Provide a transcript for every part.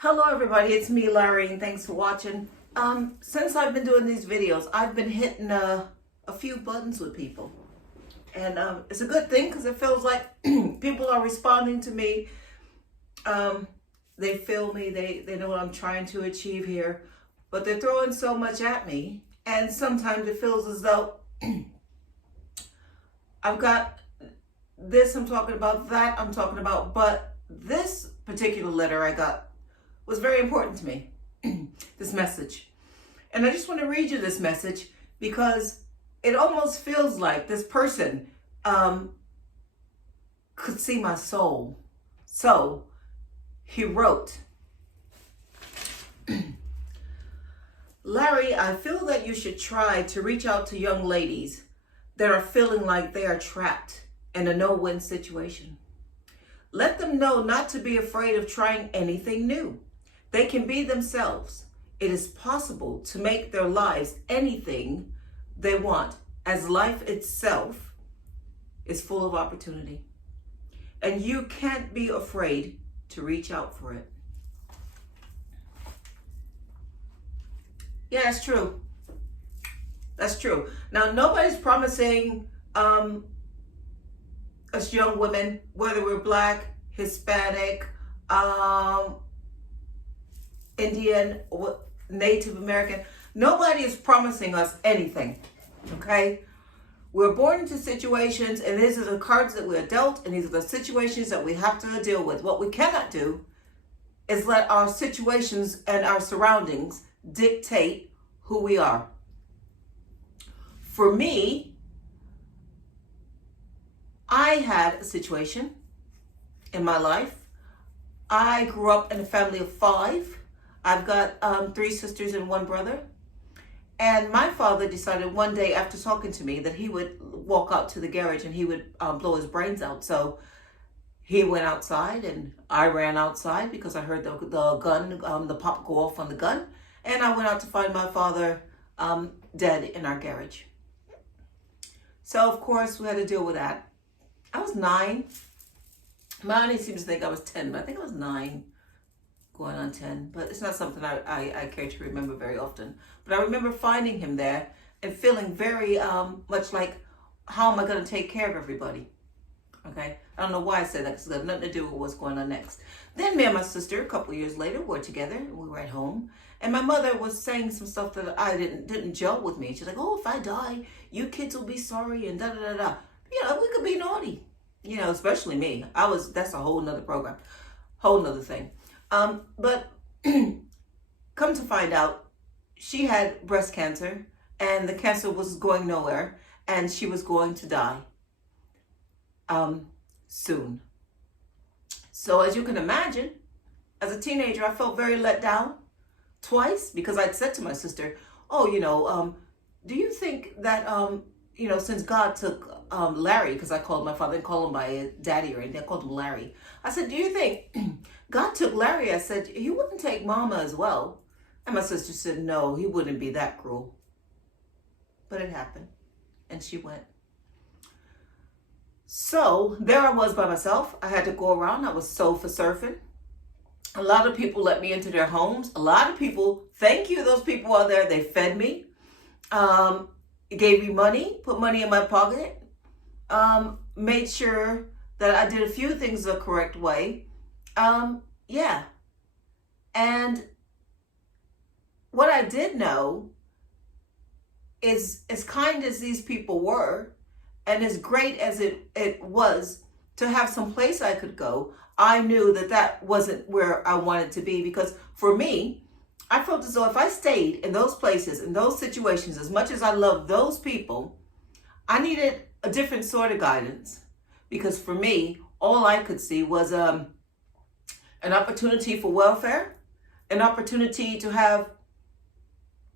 Hello everybody, it's me Larry and thanks for watching. Since I've been doing these videos, I've been hitting a few buttons with people. And it's a good thing because it feels like people are responding to me. They feel me, they know what I'm trying to achieve here. But they're throwing so much at me. And sometimes it feels as though I've got this I'm talking about, that I'm talking about. But this particular letter I got was very important to me, this message. And I just want to read you this message because it almost feels like this person could see my soul. So he wrote, Larry, I feel that you should try to reach out to young ladies that are feeling like they are trapped in a no-win situation. Let them know not to be afraid of trying anything new. They can be themselves. It is possible to make their lives anything they want, as life itself is full of opportunity. And you can't be afraid to reach out for it. Yeah, that's true. That's true. Now, nobody's promising us young women, whether we're Black, Hispanic, Indian, Native American, nobody is promising us anything, okay? We're born into situations, and these are the cards that we're dealt, and these are the situations that we have to deal with. What we cannot do is let our situations and our surroundings dictate who we are. For me, I had a situation in my life. I grew up in a family of 5. I've got 3 sisters and 1 brother. And my father decided one day after talking to me that he would walk out to the garage and he would blow his brains out. So he went outside and I ran outside because I heard the gun, the pop go off on the gun. And I went out to find my father dead in our garage. So of course we had to deal with that. I was 9. My auntie seems to think I was 10, but I think I was 9. Going on 10, but it's not something I care to remember very often. But I remember finding him there and feeling very much like, how am I going to take care of everybody? Okay, I don't know why I said that because it had nothing to do with what's going on next. Then me and my sister, a couple of years later, were together and we were at home. And my mother was saying some stuff that I didn't gel with me. She's like, oh, if I die, you kids will be sorry and da-da-da-da. You know, we could be naughty. You know, especially me. That's a whole nother program. Whole nother thing. But come to find out, she had breast cancer and the cancer was going nowhere and she was going to die soon. So as you can imagine, as a teenager, I felt very let down twice because I'd said to my sister, oh, do you think that, since God took Larry, because I called my father, I didn't call him by his daddy or anything, I called him Larry. I said, do you think God took Larry? I said, he wouldn't take Mama as well. And my sister said, no, he wouldn't be that cruel. But it happened. And she went. So there I was by myself. I had to go around. I was sofa surfing. A lot of people let me into their homes. A lot of people, thank you, those people out there, they fed me. Gave me money, put money in my pocket, made sure that I did a few things the correct way. Yeah. And what I did know is, as kind as these people were, and as great as it was to have some place I could go, I knew that that wasn't where I wanted to be, because for me, I felt as though if I stayed in those places, in those situations, as much as I loved those people, I needed a different sort of guidance. Because for me, all I could see was an opportunity for welfare, an opportunity to have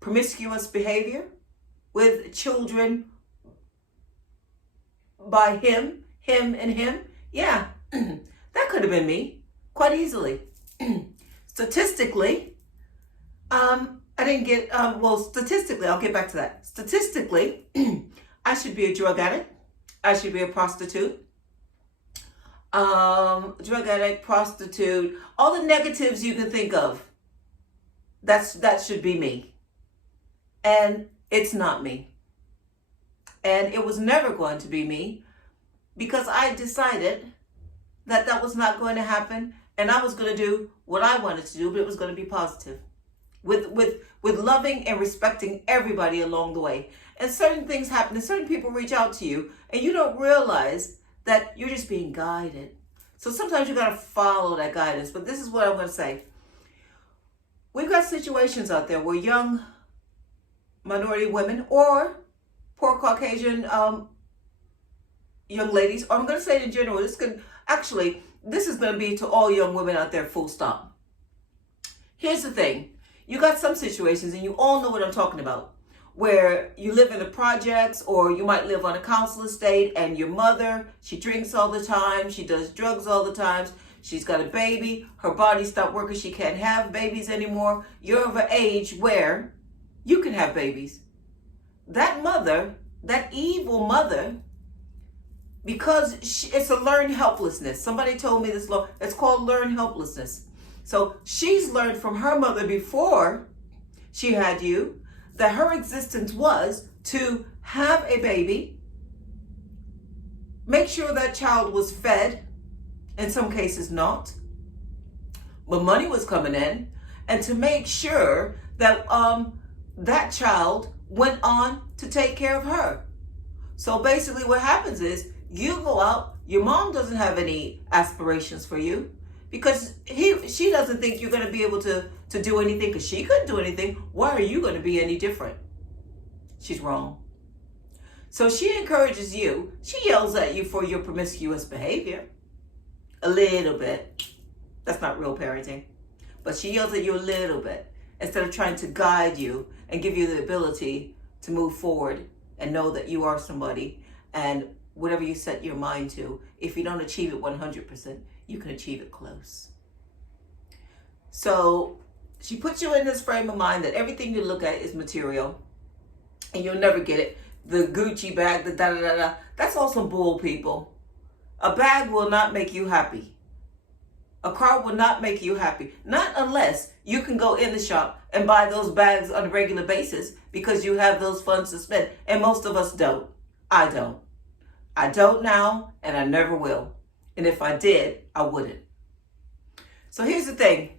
promiscuous behavior with children by him, and him. Yeah, that could have been me quite easily. Statistically, I didn't get, statistically, I'll get back to that. Statistically, I should be a drug addict. I should be a prostitute. drug addict, prostitute, all the negatives you can think of. That should be me. And it's not me. And it was never going to be me, because I decided that that was not going to happen, and I was going to do what I wanted to do, but it was going to be positive, with loving and respecting everybody along the way. And certain things happen, and certain people reach out to you, and you don't realize that you're just being guided. So sometimes you got to follow that guidance. But this is what I'm going to say. We've got situations out there where young minority women or poor Caucasian young ladies, or I'm going to say it in general, this is going to be to all young women out there, full stop. Here's the thing. You got some situations, and you all know what I'm talking about, where you live in the projects, or you might live on a council estate, and your mother, she drinks all the time, she does drugs all the time, she's got a baby, her body stopped working, she can't have babies anymore. You're of an age where you can have babies. That mother, that evil mother, because it's a learned helplessness. Somebody told me this, it's called learned helplessness. So she's learned from her mother before she had you that her existence was to have a baby, make sure that child was fed, in some cases not, but money was coming in, and to make sure that that child went on to take care of her. So basically what happens is you go out, your mom doesn't have any aspirations for you, because she doesn't think you're going to be able to do anything, because she couldn't do anything. Why are you going to be any different? She's wrong. So she encourages you. She yells at you for your promiscuous behavior. A little bit. That's not real parenting. But she yells at you a little bit, instead of trying to guide you and give you the ability to move forward and know that you are somebody, and whatever you set your mind to, if you don't achieve it 100%, you can achieve it close. So she puts you in this frame of mind that everything you look at is material, and you'll never get it. The Gucci bag, the da-da-da-da, that's all some bull, people. A bag will not make you happy. A car will not make you happy. Not unless you can go in the shop and buy those bags on a regular basis, because you have those funds to spend. And most of us don't. I don't. I don't now, and I never will. And if I did, I wouldn't. So here's the thing.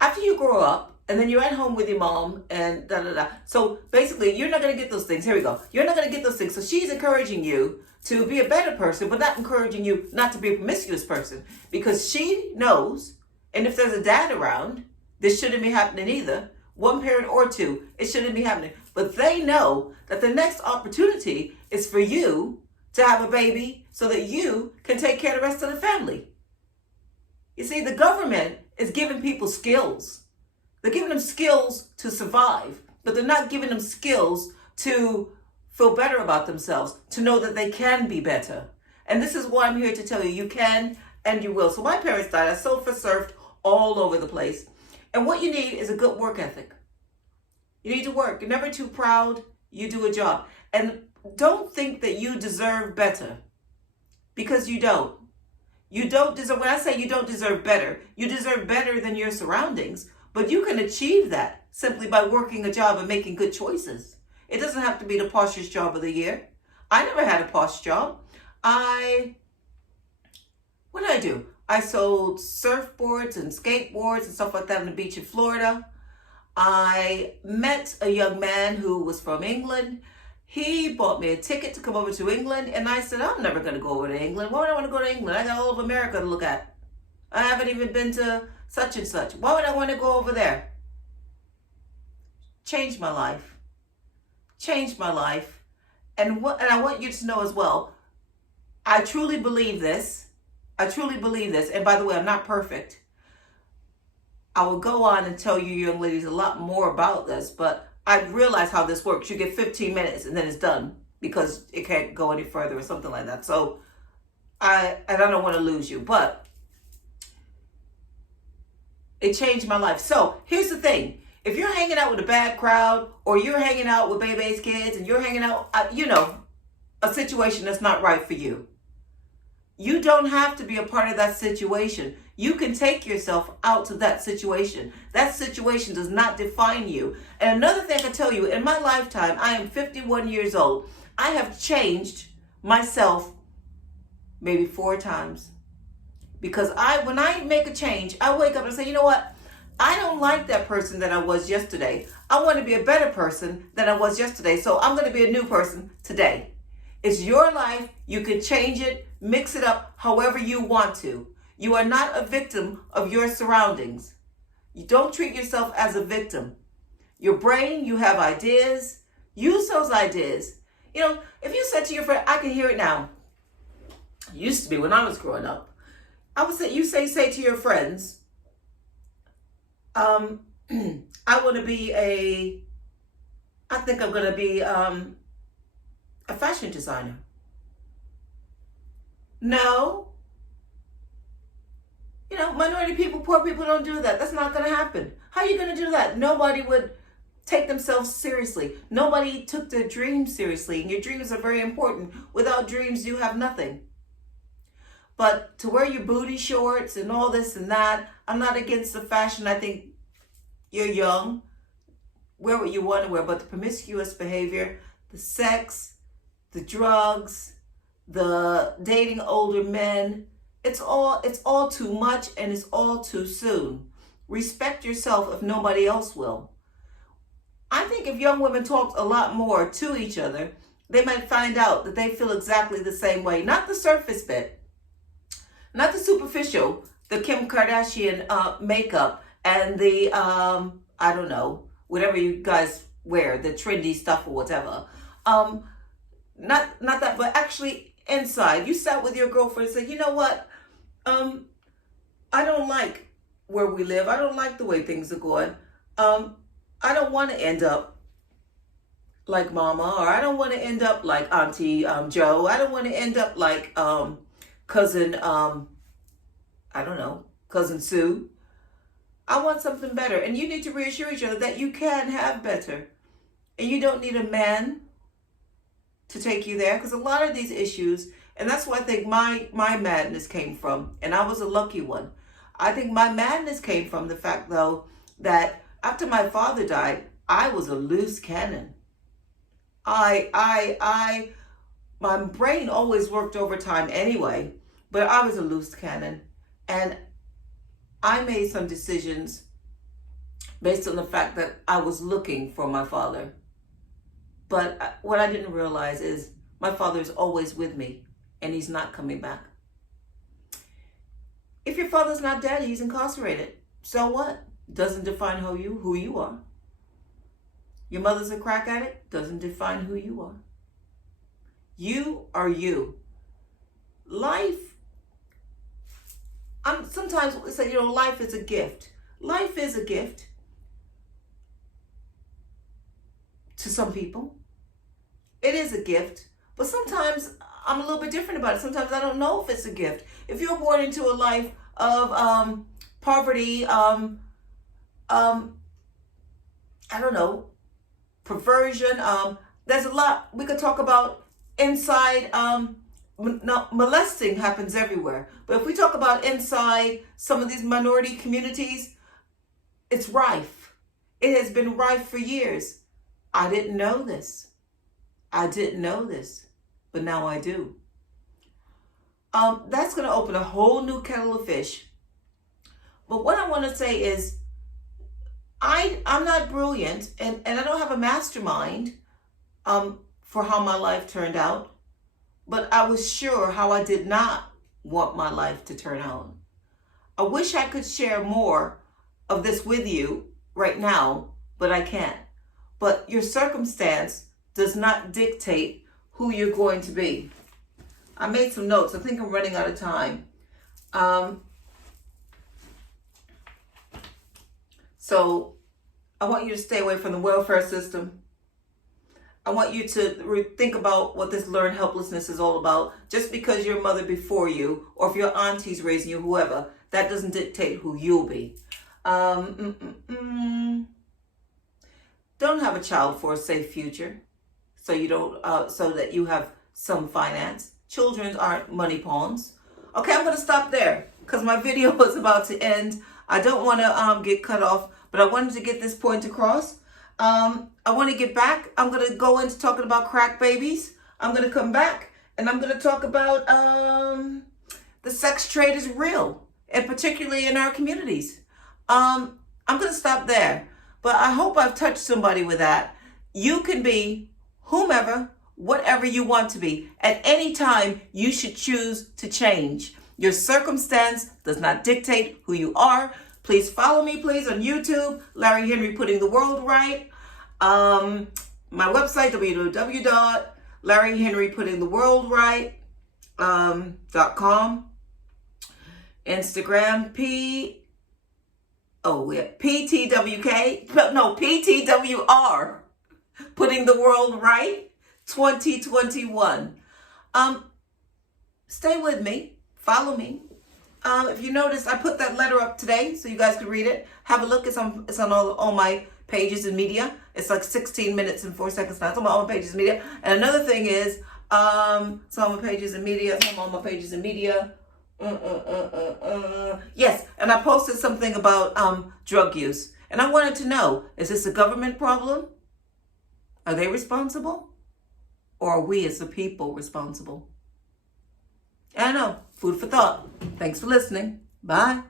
After you grow up, and then you're at home with your mom, and da-da-da. So basically, you're not going to get those things. Here we go. You're not going to get those things. So she's encouraging you to be a better person, but not encouraging you not to be a promiscuous person, because she knows, and if there's a dad around, this shouldn't be happening either. One parent or two, it shouldn't be happening. But they know that the next opportunity is for you to have a baby so that you can take care of the rest of the family. You see, the government is giving people skills. They're giving them skills to survive, but they're not giving them skills to feel better about themselves, to know that they can be better. And this is why I'm here to tell you, you can and you will. So my parents died. I surfed all over the place. And what you need is a good work ethic. You need to work. You're never too proud. You do a job. And don't think that you deserve better, because you don't. You don't deserve, when I say you don't deserve better, you deserve better than your surroundings, but you can achieve that simply by working a job and making good choices. It doesn't have to be the poshest job of the year. I never had a posh job. What did I do? I sold surfboards and skateboards and stuff like that on the beach in Florida. I met a young man who was from England. He bought me a ticket to come over to England, and I said, I'm never going to go over to England. Why would I want to go to England? I got all of America to look at. I haven't even been to such and such. Why would I want to go over there? Changed my life. Changed my life. And I want you to know as well, I truly believe this. I truly believe this. And by the way, I'm not perfect. I will go on and tell you young ladies a lot more about this, but I realize how this works. You get 15 minutes and then it's done, because it can't go any further or something like that. So I don't want to lose you, but it changed my life. So here's the thing. If you're hanging out with a bad crowd, or you're hanging out with baby's kids, and you're hanging out, a situation that's not right for you, You don't have to be a part of that situation. You can take yourself out of that situation. That situation does not define you. And another thing I can tell you, in my lifetime, I am 51 years old. I have changed myself maybe 4 times. Because when I make a change, I wake up and say, you know what? I don't like that person that I was yesterday. I want to be a better person than I was yesterday. So I'm going to be a new person today. It's your life. You can change it, mix it up however you want to. You are not a victim of your surroundings. You don't treat yourself as a victim. Your brain, you have ideas. Use those ideas. If you said to your friend, I can hear it now. It used to be when I was growing up. I would say, say to your friends, I want to be I think I'm going to be a fashion designer. No. Minority people, poor people don't do that. That's not going to happen. How are you going to do that? Nobody would take themselves seriously. Nobody took their dreams seriously. And your dreams are very important. Without dreams, you have nothing. But to wear your booty shorts and all this and that, I'm not against the fashion. I think you're young. Wear what you want to wear. But the promiscuous behavior, the sex, the drugs, the dating older men, it's all too much and it's all too soon. Respect yourself if nobody else will. I think if young women talked a lot more to each other, they might find out that they feel exactly the same way. Not the surface bit. Not the superficial, the Kim Kardashian makeup and the, I don't know, whatever you guys wear, the trendy stuff or whatever. Not that, but actually inside. You sat with your girlfriend and said, you know what? I don't like where we live. I don't like the way things are going. I don't want to end up like Mama, or I don't want to end up like Auntie Joe. I don't want to end up like cousin, I don't know, cousin Sue. I want something better. And you need to reassure each other that you can have better. And you don't need a man to take you there. Because a lot of these issues, and that's where I think my madness came from. And I was a lucky one. I think my madness came from the fact, though, that after my father died, I was a loose cannon. My brain always worked overtime anyway, but I was a loose cannon. And I made some decisions based on the fact that I was looking for my father. But what I didn't realize is my father is always with me and he's not coming back. If your father's not dead, he's incarcerated. So what? Doesn't define who you are. Your mother's a crack addict, doesn't define who you are. You are you. Life, sometimes we say, life is a gift. Life is a gift to some people. It is a gift, but sometimes I'm a little bit different about it. Sometimes I don't know if it's a gift. If you're born into a life of poverty, I don't know, perversion, there's a lot we could talk about inside. Now, molesting happens everywhere. But if we talk about inside some of these minority communities, it's rife. It has been rife for years. I didn't know this. But now I do. That's going to open a whole new kettle of fish. But what I want to say is, I'm not brilliant, and I don't have a mastermind for how my life turned out. But I was sure how I did not want my life to turn out. I wish I could share more of this with you right now, but I can't. But your circumstance does not dictate who you're going to be. I made some notes. I think I'm running out of time. So I want you to stay away from the welfare system. I want you to think about what this learned helplessness is all about. Just because your mother before you, or if your auntie's raising you, whoever, that doesn't dictate who you'll be. Don't have a child for a safe future, so you don't, so that you have some finance. Children aren't money pawns. Okay, I'm going to stop there because my video was about to end. I don't want to get cut off, but I wanted to get this point across. I want to get back. I'm going to go into talking about crack babies. I'm going to come back and I'm going to talk about the sex trade is real, and particularly in our communities. I'm going to stop there, but I hope I've touched somebody with that. You can be whomever, whatever you want to be. At any time, you should choose to change. Your circumstance does not dictate who you are. Please follow me, please, on YouTube, Larry Henry Putting the World Right. My website, www.larryhenryputtingtheworldright.com. Instagram, PTWR, Putting the World Right, 2021. Stay with me, follow me. If you noticed, I put that letter up today so you guys could read it. Have a look. It's on all my pages and media. It's like 16 minutes and 4 seconds now. It's on all my pages and media. And another thing is, it's on my pages and media. It's on my pages and media. Yes, and I posted something about drug use. And I wanted to know, is this a government problem? Are they responsible? Or are we as a people responsible? I don't know. Food for thought. Thanks for listening. Bye.